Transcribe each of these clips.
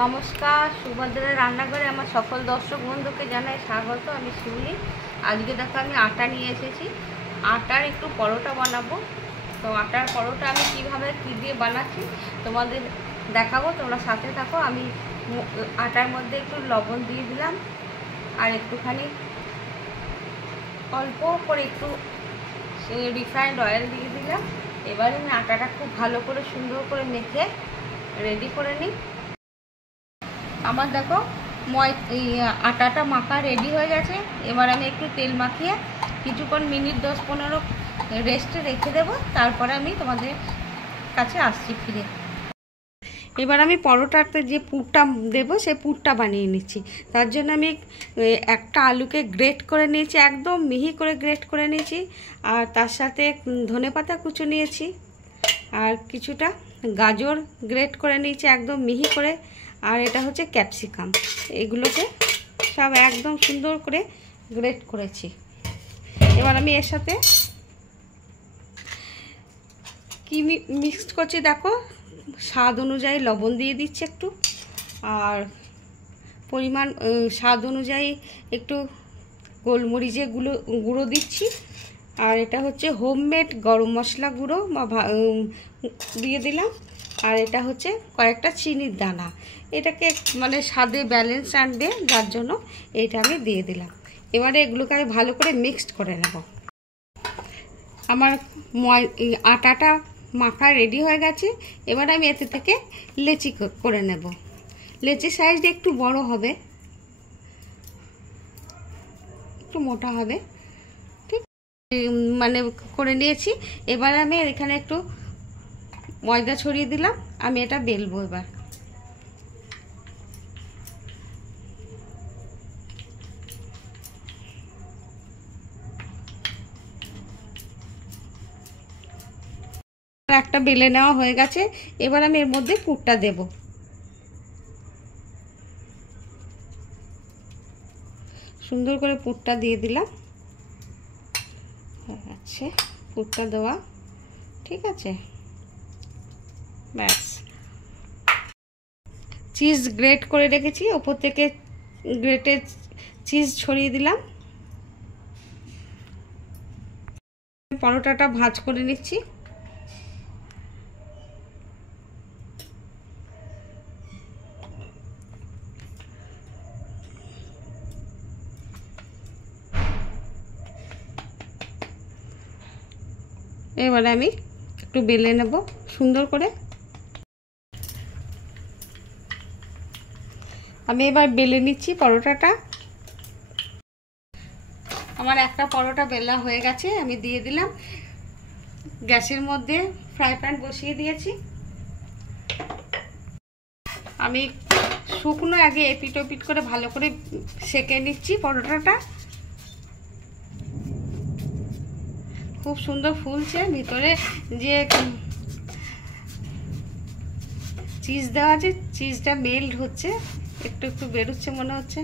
নমস্কার, সুভদ্রের রান্নাঘরে আমার সকল দর্শক বন্ধুকে জানাই স্বাগত। আমি শিউলি। আজকে দেখো আমি আটা নিয়ে এসেছি। আটার একটু পরোটা বানাবো। তো আটার পরোটা আমি কীভাবে কী দিয়ে বানাচ্ছি তোমাদের দেখাবো, তোমরা সাথে থাকো। আমি আটার মধ্যে একটু লবণ দিয়ে দিলাম আর একটুখানি অল্প করে একটু রিফাইন্ড অয়েল দিয়ে দিলাম। এবারে আমি আটাটা খুব ভালো করে সুন্দর করে মেখে রেডি করে নিই। আমার দেখো আটাটা মাখা রেডি হয়ে গেছে। এবার আমি একটু তেল মাখিয়ে কিছুক্ষণ মিনিট 10-15 রেস্টে রেখে দেবো। তারপরে আমি তোমাদের কাছে আসছি ফিরে। এবার আমি পরোটাতে যে পুরটা দেবো সেই পুরটা বানিয়ে নিচ্ছি। তার জন্য আমি একটা আলুকে গ্রেট করে নিয়েছি, একদম মিহি করে গ্রেট করে নিয়েছি। আর তার সাথে ধনেপাতা কুচো নিয়েছি আর কিছুটা গাজর গ্রেট করে নিয়েছি একদম মিহি করে। আর এটা হচ্ছে ক্যাপসিকাম। এগুলোকে সব একদম সুন্দর করে গ্রেট করেছি। এবার আমি এর সাথে কি মিক্সড করছি দেখো, স্বাদ অনুযায়ী লবণ দিয়ে দিচ্ছি একটু, আর পরিমাণ স্বাদ অনুযায়ী একটু গোলমরিচের গুঁড়ো দিচ্ছি। আর এটা হচ্ছে হোমমেড গরম মশলা গুঁড়ো দিয়ে দিলাম। আর এটা হচ্ছে কয়েকটা চিনির দানা। এটাকে মানে স্বাদে ব্যালেন্স আনবে, যার জন্য এইটা আমি দিয়ে দিলাম। এবারে এগুলোকে আমি ভালো করে মিক্সড করে নেব। আমার আটাটা মাখা রেডি হয়ে গেছে। এবার আমি এতে থেকে লেচি করে নেব। লেচির সাইজটা একটু বড় হবে, একটু মোটা হবে, ঠিক মানে করে নিয়েছি। এবার আমি এখানে একটু ময়দা ছড়িয়ে দিলাম। আমি এটা বেলবো এবার। একটা বেলে নেওয়া হয়ে গেছে। এবার আমি এর মধ্যে পুরটা দেব। সুন্দর করে পুরটা দিয়ে দিলাম। হয়ে গেছে পুরটা দেওয়া, ঠিক আছে। ব্যাস, চিজ গ্রেট করে রেখেছি, ওপর থেকে গ্রেটেড চিজ ছড়িয়ে দিলাম। পরোটাটা ভাঁজ করে নিচ্ছি। এবারে আমি একটু বেলে নেব সুন্দর করে। আমি এবার বেলে নিচ্ছি পরোটাটা। আমার একটা পরোটা বেলা হয়ে গেছে। আমি দিয়ে দিলাম গ্যাসের মধ্যে, ফ্রাই প্যান বসিয়ে দিয়েছি। আমি শুকনো আগে এপিট ওপিট করে ভালো করে সেঁকে নিচ্ছি পরোটাটা। খুব সুন্দর ফুলছে। ভিতরে যে চিজ দেওয়া আছে, চিজটা মেল্ট হচ্ছে, একটু একটু বেরোচ্ছে মনে হচ্ছে।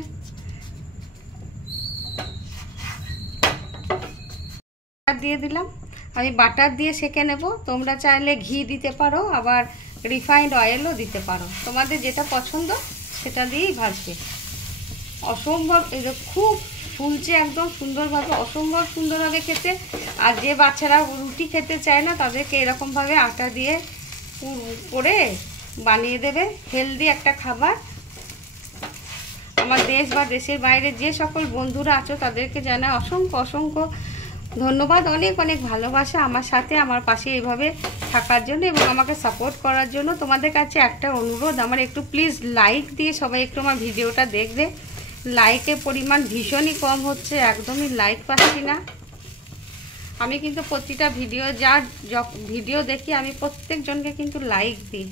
দিয়ে দিলাম। আমি বাটার দিয়ে সেঁকে নেব। তোমরা চাইলে ঘি দিতে পারো, আবার রিফাইন্ড অয়েলও দিতে পারো। তোমাদের যেটা পছন্দ সেটা দিয়েই ভাজবে। অসম্ভব খুব ফুলছে একদম সুন্দরভাবে, অসম্ভব সুন্দর হবে খেতে। আর যে বাচ্চারা রুটি খেতে চায় না, তাদেরকে এরকমভাবে আটা দিয়ে করে বানিয়ে দেবে। হেলদি একটা খাবার। আমার দেশ বা দেশের বাইরে যে সকল বন্ধুরা আছো তাদেরকে জানাই অসংখ্য অসংখ্য ধন্যবাদ, অনেক অনেক ভালোবাসা আমার সাথে আমার পাশে এইভাবে থাকার জন্য এবং আমাকে সাপোর্ট করার জন্য। তোমাদের কাছে একটা অনুরোধ, আমার একটু প্লিজ লাইক দিয়ে সবাই একটু আমার ভিডিওটা দেখবে। লাইকের পরিমাণ ভীষণই কম হচ্ছে, একদমই লাইক পাচ্ছি না। আমি কিন্তু প্রতিটা ভিডিও দেখি আমি প্রত্যেকজনকে কিন্তু লাইক দিই।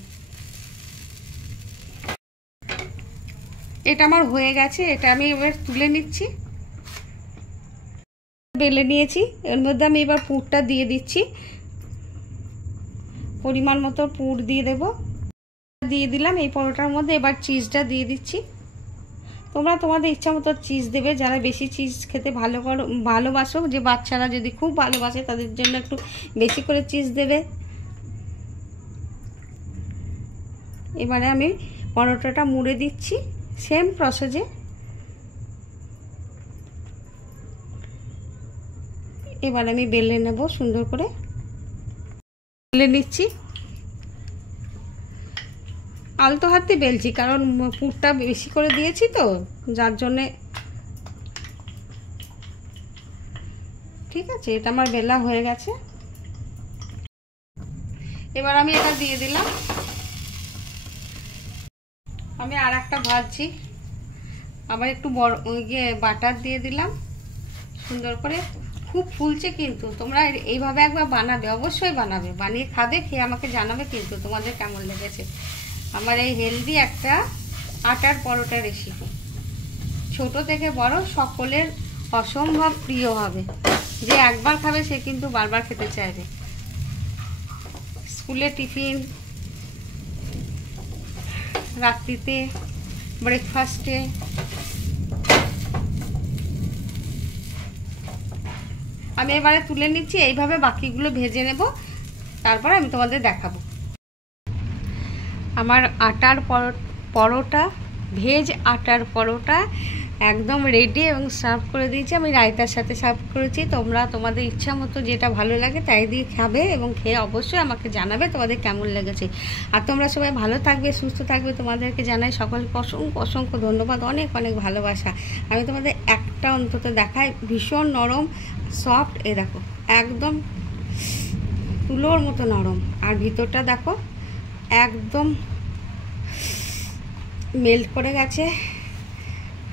এটা আমার হয়ে গেছে। এটা আমি এবার তুলে নিচ্ছি। বেলে নিয়েছি। এর মধ্যে আমি এবার পুরটা দিয়ে দিচ্ছি। পরিমাণ মতো পুর দিয়ে দেব। দিয়ে দিলাম এই পরোটার মধ্যে। এবার চিজটা দিয়ে দিচ্ছি। তোমরা তোমাদের ইচ্ছা মতো চিজ দেবে। যারা বেশি চিজ খেতে ভালোবাসো, যে বাচ্চারা যদি খুব ভালোবাসে তাদের জন্য একটু বেশি করে চিজ দেবে। এবারে আমি পরোটাটা মুড়ে দিচ্ছি সেম প্রসেসে। এবার আমি বেলে নেব, সুন্দর করে বেলে নিচ্ছি। আলতো হাতে বেলছি, কারণ পুরটা বেশি করে দিয়েছি তো, যার জন্যে। ঠিক আছে, এটা আমার বেলা হয়ে গেছে। এবার আমি এটা দিয়ে দিলাম। আমি আর একটা ভাজছি, আবার একটু বড় বাটার দিয়ে দিলাম সুন্দর করে। খুব ফুলছে কিন্তু, তোমরা এইভাবে একবার বানাবে, অবশ্যই বানাবে, বানিয়ে খাবে, খেয়ে আমাকে জানাবে কিন্তু তোমাদের কেমন লেগেছে আমার এই হেলদি একটা আটার পরোটা রেসিপি। ছোট থেকে বড় সকলের অসম্ভব প্রিয় হবে। যে একবার খাবে সে কিন্তু বারবার খেতে চাইবে। স্কুলে টিফিন, রাত্রিতে, ব্রেকফাস্টে। আমি এবারে তুলে নিচ্ছি, এইভাবে বাকিগুলো ভেজে নেব, তারপর আমি তোমাদের দেখাবো। আমার আটার পরোটা, ভেজ আটার পরোটা একদম রেডি এবং সার্ভ করে দিয়েছি। আমি রায়তার সাথে সার্ভ করেছি। তোমরা তোমাদের ইচ্ছা মতো যেটা ভালো লাগে তাই দিয়ে খাবে এবং খেয়ে অবশ্যই আমাকে জানাবে তোমাদের কেমন লেগেছে। আর তোমরা সবাই ভালো থাকবে, সুস্থ থাকবে, তোমাদেরকে জানাই সকলকে অসংখ্য অসংখ্য ধন্যবাদ, অনেক অনেক ভালোবাসা। আমি তোমাদের একটা অন্তত দেখাই, ভীষণ নরম সফট। এ দেখো একদম তুলোর মতো নরম, আর ভিতরটা দেখো একদম মেল্ট করে গেছে।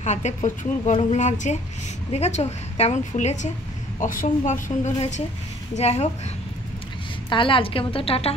হাতে প্রচুর গরম লাগছে, দেখেছো কেমন ফুলেছে, অসম্ভব সুন্দর হয়েছে। যাই হোক, তাহলে আজকের মতো টাটা।